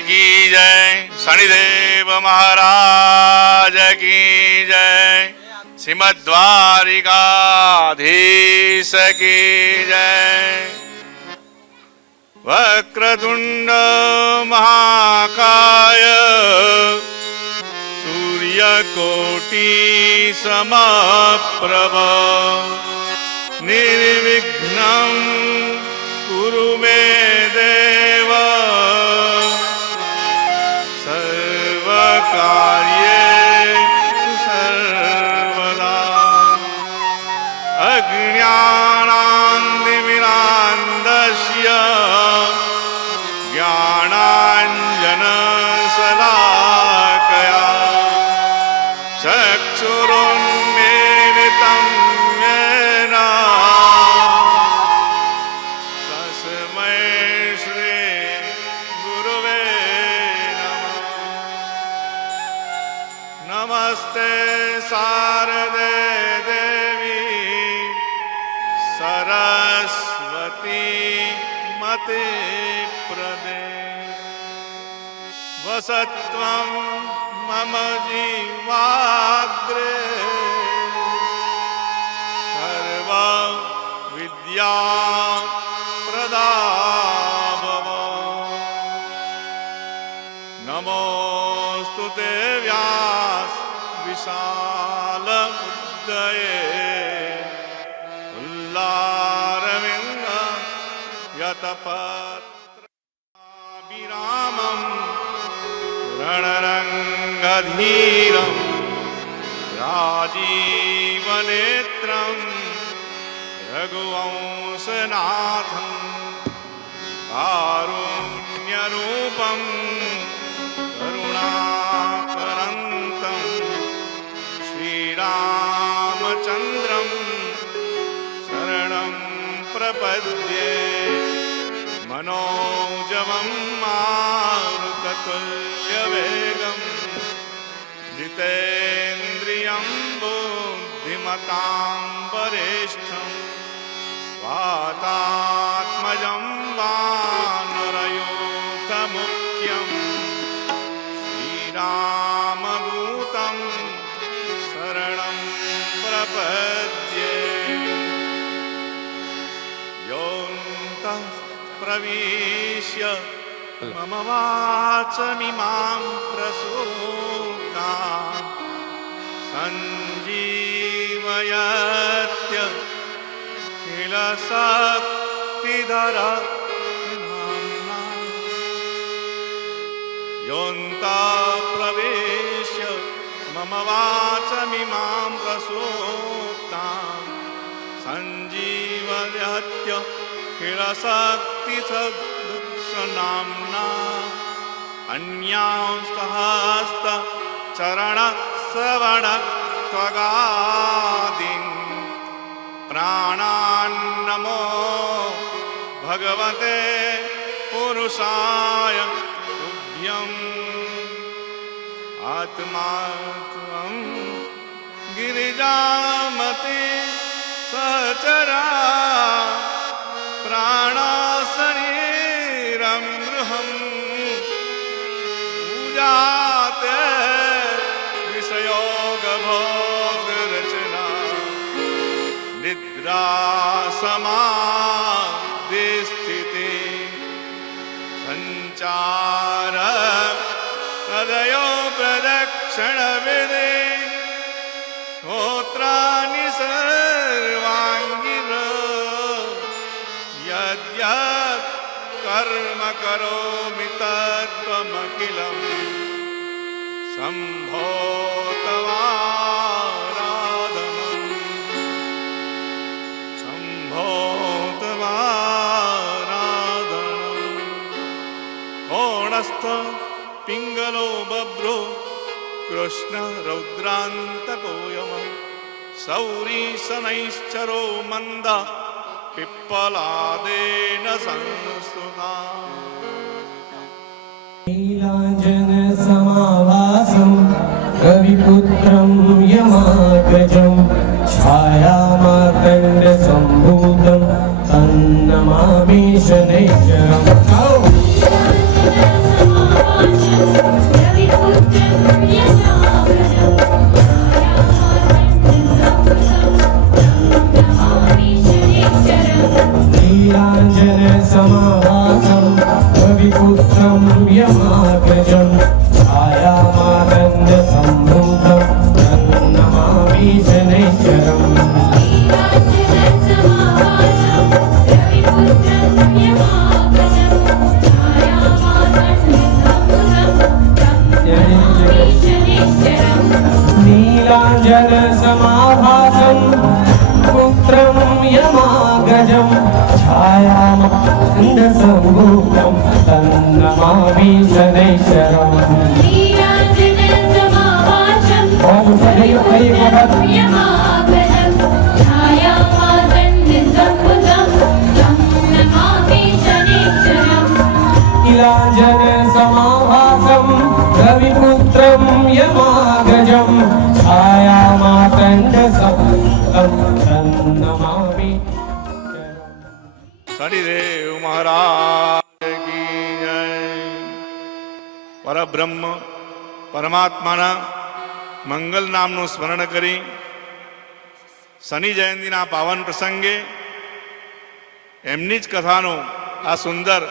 की जय, शनिदेव महाराज की जय, श्रीमद्वारिकाधीश की जय। वक्रतुंड महाकाय सूर्यकोटि समप्रभ निर्विघ्नं कुरु मे देव सर्वकार्येषु सर्वदा। अज्ञानान्तिमिरान्धस्य ज्ञानाञ्जनशलाकया चक्षुरुन्मीलितं येन तस्मै श्री गुरुवे नमः। नमस्ते शारदे देवी सरस्वती मते प्रदे। वसत्वं मम जीवाग्रे सर्व विद्या प्रदा भव। नमोऽस्तु ते व्यास विशाल बुद्धये उल्लारविन्द यतपत्र विरामं रणरङ्गधीरं राजीवनेत्रं रघुवंशनाथं कारुण्यरूपं करुणाकरन्तं श्रीरामचन्द्रं शरणं प्रपद्ये। मनोजवं मारुततुल्यवेगं जितेन्द्रियं बुद्धिमतां वरिष्ठं वातात्मजं वानरयूथमुख्यं श्रीरामदूतं शरणं प्रपद्ये। योऽन्तः प्रविश्य मम वाचमिमां प्रसूतां सञ्जीवयत्य किल शक्तिधर नाम्ना। योऽन्तः प्रविश्य मम वाचमिमां प्रसूतां सञ्जीवयत्य किल शक्तिधरनाम्ना। अन्यांस्तहस्तचरणश्रवणत्वगादीन् प्राणान्नमो भगवते पुरुषाय तुभ्यम्। आत्मा त्वं गिरिजामते सहचरा प्राणशरीरं गृहं पूजाते विषयोगभोगरचना निद्रा समाधिस्थिते सञ्चार हृदयो प्रदक्षिणविदे होत्राणि सर्वाङ्गिर यद्यत् कर्म करोमि तत्त्वमखिलं शम्भो तवाराधनं शम्भो तवाराधनं। कोणस्थ पिङ्गलो बभ्रो कृष्ण रौद्रान्तको यमः शौरी शनैश्चरो मन्द पिप्पलादेन संस्तुता। नीलाञ्जन समाभासं कविपुत्रं यमाग्रजं छायामार्तण्ड सम्भूतं तन्नमामि शनैश्चरम्। यमाग्रजं छायामानन्दसम्भूतं तन्नमामि शनैश्चरम् ॐ सदैव नीलाञ्जनसमाभासं रविपुत्रं यमाग्रजं छायामातण्डसम्भूतं तन्नमामि શનિદેવ મહારાજ કી જય. પરબ્રહ્મ પરમાત્માના મંગલ નામનું સ્મરણ કરી શનિ જયંતિના પાવન પ્રસંગે એમની જ કથાનું આ સુંદર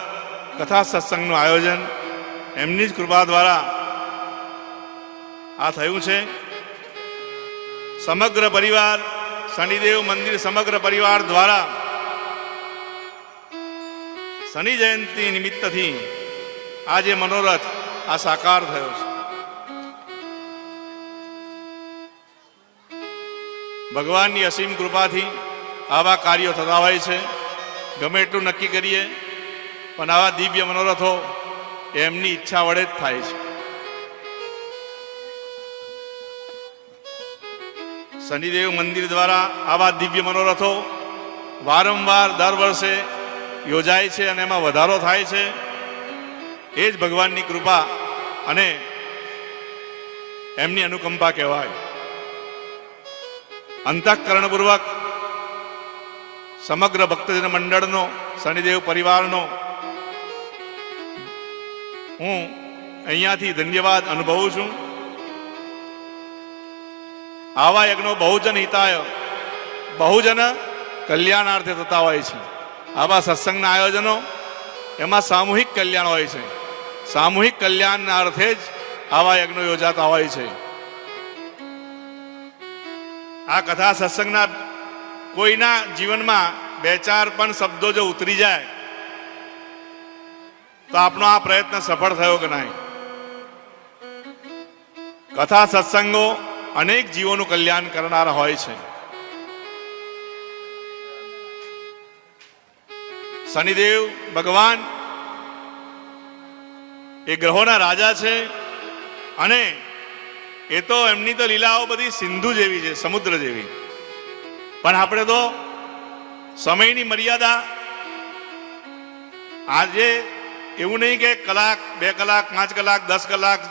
કથા સત્સંગનું આયોજન એમની જ કૃપા દ્વારા આ થયું છે. સમગ્ર પરિવાર શનિદેવ મંદિર સમગ્ર પરિવાર દ્વારા શનિ જયંતિ નિમિત્તથી આ જે મનોરથ આ સાકાર થયો છે. ભગવાનની અસીમ કૃપાથી આવા કાર્યો થતા હોય છે. ગમે એટલું નક્કી કરીએ પણ આવા દિવ્ય મનોરથો એમની ઈચ્છા વડે જ થાય છે. શનિદેવ મંદિર દ્વારા આવા દિવ્ય મનોરથો વારંવાર દર વર્ષે યોજાય છે અને એમાં વધારો થાય છે. એ જ ભગવાનની કૃપા અને એમની અનુકંપા કહેવાય. અંતઃકરણપૂર્વક સમગ્ર ભક્તજન મંડળનો શનિદેવ પરિવારનો હું અહીંયાથી ધન્યવાદ અનુભવું છું. આવા યજ્ઞો બહુજન હિતાય બહુજન કલ્યાણાર્થે થતા હોય છે. આવા સત્સંગના આયોજનો એમાં સામૂહિક કલ્યાણ હોય છે. સામૂહિક કલ્યાણના અર્થે જ આવા યજ્ઞો યોજાતા હોય છે. આ કથા સત્સંગના કોઈના જીવનમાં બે ચાર પણ શબ્દો જો ઉતરી જાય તો આપણો આ પ્રયત્ન સફળ થયો કે નહીં. કથા સત્સંગો અનેક જીવોનું કલ્યાણ કરનારા હોય છે. શનિદેવ ભગવાન એ ગ્રહોના રાજા છે અને એ તો એમની તો લીલાઓ બધી સિંધુ જેવી છે, સમુદ્ર જેવી. પણ આપણે તો સમયની મર્યાદા, આજે એવું નહીં કે કલાક 2 કલાક 5 કલાક 10 કલાક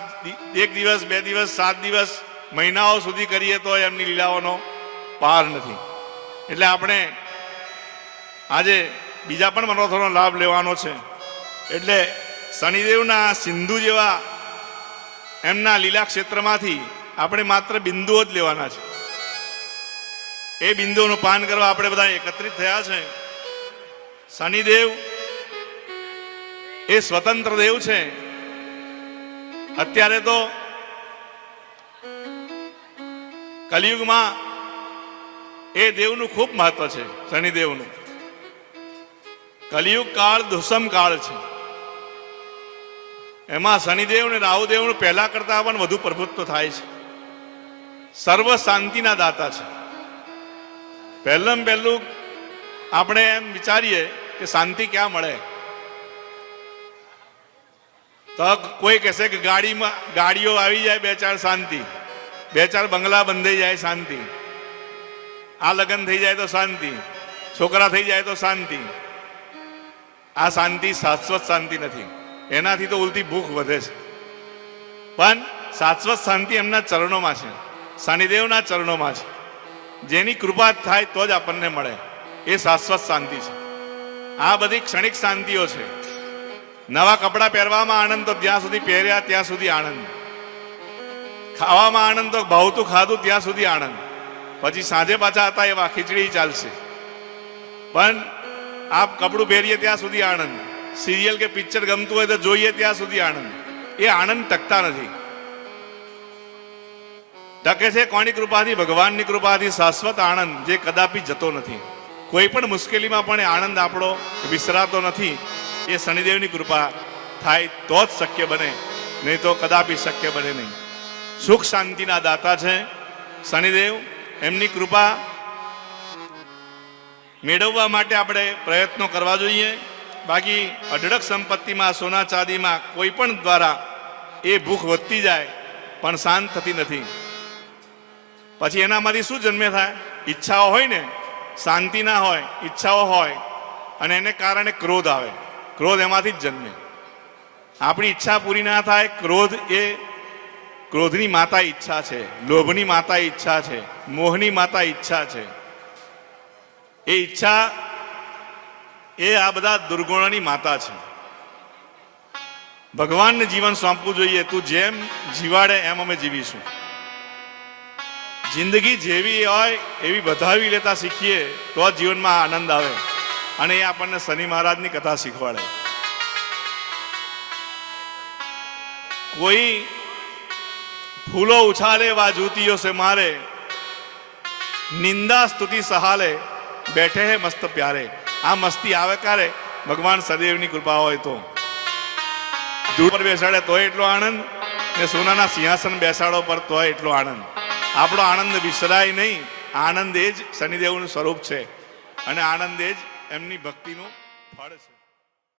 1 દિવસ 2 દિવસ 7 દિવસ મહિનાઓ સુધી કરીએ તો એમની લીલાઓનો પાર નથી. એટલે આપણે આજે બીજા પણ મનોરથોનો લાભ લેવાનો છે. એટલે શનિદેવના સિંધુ જેવા એમના લીલા ક્ષેત્રમાંથી આપણે માત્ર બિંદુઓ જ લેવાના છે. એ બિંદુઓનું પાન કરવા આપણે બધા એકત્રિત થયા છે. શનિદેવ એ સ્વતંત્ર દેવ છે. અત્યારે તો કલિયુગમાં એ દેવનું ખૂબ મહત્વ છે. શનિદેવનું કલિયુગ કાળ દુષ્મ કાળ છે. એમાં શનિદેવ અને રાહુદેવનું પહેલા કરતા પણ વધુ પ્રભુત્વ થાય છે. સર્વ શાંતિના દાતા છે. પહેલું આપણે એમ વિચારીએ કે શાંતિ ક્યાં મળે, તો કોઈ કહેશે કે ગાડીઓ આવી જાય 2-4 શાંતિ, 2-4 બંગલા બંધાઈ જાય શાંતિ, આ લગ્ન થઈ જાય તો શાંતિ, છોકરા થઈ જાય તો શાંતિ. આ શાંતિ શાશ્વત શાંતિ નથી. એનાથી તો ઉલટી ભૂખ વધે છે. પણ શાશ્વત શાંતિ એમના ચરણોમાં છે, શનિદેવના ચરણોમાં છે. જેની કૃપા થાય તો જ આપણને મળે. એ શાશ્વત શાંતિ છે. આ બધી ક્ષણિક શાંતિઓ છે. નવા કપડાં પહેરવામાં આનંદ તો જ્યાં સુધી પહેર્યા ત્યાં સુધી આનંદ, ખાવામાં આનંદ તો ભાવતું ખાધું ત્યાં સુધી આનંદ, પછી સાંજે પાછા હતા એવા ખીચડી ચાલશે. પણ આપ કપડું પહેરીએ ત્યાં સુધી આનંદ, સિરિયલ કે પિક્ચર ગમતું હોય તો જોઈએ ત્યાં સુધી આનંદ. એ આનંદ ટકતા નથી. ટકે છે કોની કૃપાથી? ભગવાનની કૃપાથી. શાશ્વત આનંદ જે કદાપી જતો નથી. કોઈ પણ મુશ્કેલીમાં પણ આનંદ આપણો વિસરાતો નથી. એ શનિદેવની કૃપા થાય તો જ શક્ય બને, નહીં તો કદાપી શક્ય બને નહીં. સુખ શાંતિના દાતા છે શનિદેવ. એમની કૃપા મેળવવા માટે આપણે પ્રયત્નો કરવા જોઈએ. બાકી અઢળક સંપત્તિમાં, સોના ચાંદીમાં કોઈ પણ દ્વારા એ ભૂખ વધતી જાય પણ શાંત થતી નથી. પછી એનામાંથી શું જન્મે થાય? ઈચ્છાઓ હોય ને, શાંતિ ના હોય, ઈચ્છાઓ હોય અને એને કારણે ક્રોધ આવે. ક્રોધ એમાંથી જ જન્મે. આપણી ઈચ્છા પૂરી ના થાય, ક્રોધની માતા ઈચ્છા છે, લોભની માતા ઈચ્છા છે, મોહની માતા ઈચ્છા છે. એ ઈચ્છા એ આ બધા દુર્ગુણોની માતા છે. ભગવાનને જીવન સોંપવું જોઈએ. તું જેમ જીવાડે એમ અમે જીવીશું. જિંદગી જેવી હોય એવી વધાવી લેતા શીખીએ તો જ જીવનમાં આનંદ આવે. અને એ આપણને શનિ મહારાજની કથા શીખવાડે. કોઈ ફૂલો ઉછાલે વા જૂતીઓ સે મારે, નિંદા સ્તુતિ સહાલે, બેઠે હે મસ્ત પ્યારે. આ મસ્તી આવે ક્યારે? ભગવાન સદૈવની કૃપા હોય તો. ધૂળ પર બેસાડે તોય એટલો આનંદ, ને સોનાના સિંહાસન બેસાડો પર તોય એટલો આનંદ. આપણો આનંદ વિસરાય નહીં. આનંદ એ જ શનિદેવનું સ્વરૂપ છે અને આનંદ એ જ એમની ભક્તિનું ફળ છે.